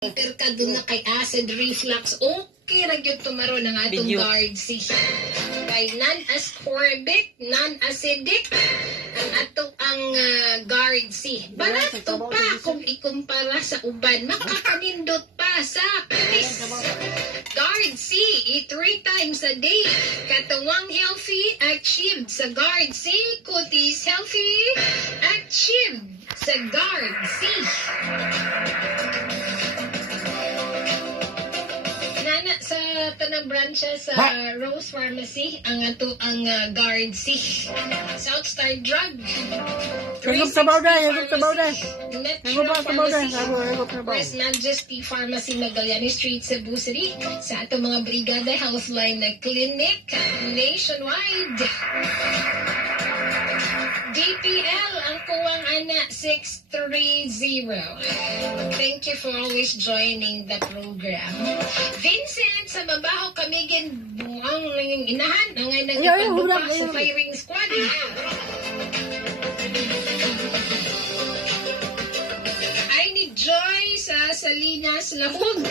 Perkado na kay acid reflux, okay ra gyud tumaro ng atong guard C. Kay non-ascorbic, non-acidic ang guard C. Barato pa kung ikumpara sa uban, makakanindot pa sa kutis. Guard C, eat 3 times a day. Katawang healthy, achieved sa guard C. Kutis healthy, achieved sa guard C. Sa tanang brancha sa Rose Pharmacy ang ato ang guard C. Southstar Drug. Higop sa bawday, higop sa bawday. Natural Pharmacy. West Majesty Pharmacy, Magallanes Street, Cebu City. Sa ato mga brigada Healthline na clinic nationwide. DPL ang kuwang ana 630. Thank you for always joining the program. Vincent, sa babaho kami ang inahan ang ay nagpagbuka sa firing squad. I need Joy sa Salinas, Lahog.